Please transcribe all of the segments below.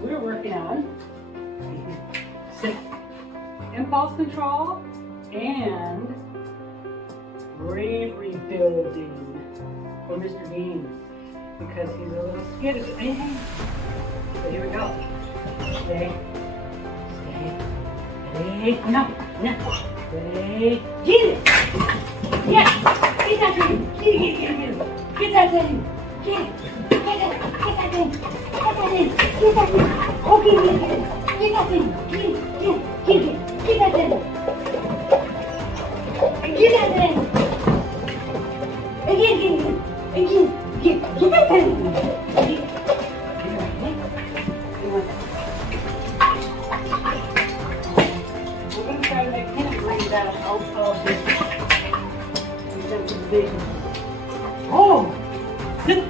we're working on impulse control and bravery building for Mr. Bean because he's a little skittish. So here we go. Stay. No. Stay. Get it. Yeah. Get that thing. Get that thing. Get it. Get that thing. Okay, get that thing. Get that thing. Get that thing. Again. Get that thing. We're going to try to make him bring that out of this vision. Oh! Sit!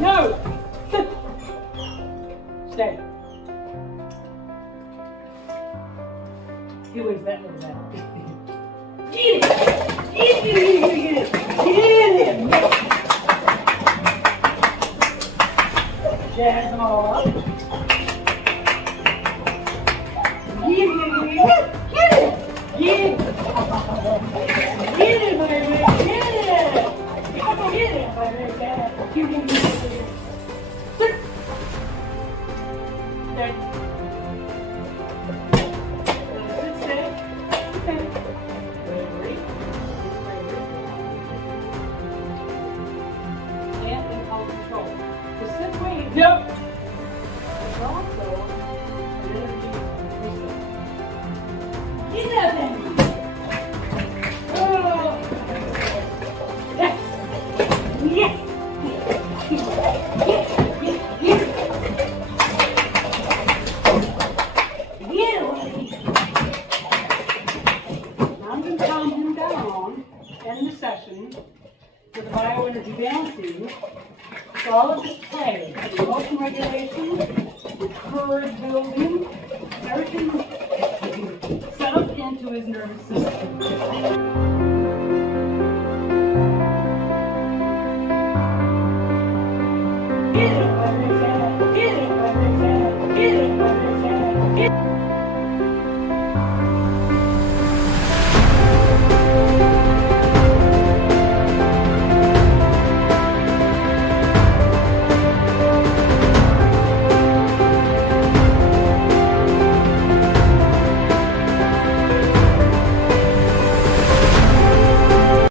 No! Sit! Stay. He weighs that little down. Get it! Get it! Jazz them all up. Get it! Get it, baby! Get it, baby! Sit! Stay. Yep. It's also an energy reset. Get that thing. Oh. Yes. Yes. Get I'm going to calm him down in the session with the bioenergy balancing. So all of this play, the emotion regulation, the courage building, everything settles into his nervous system.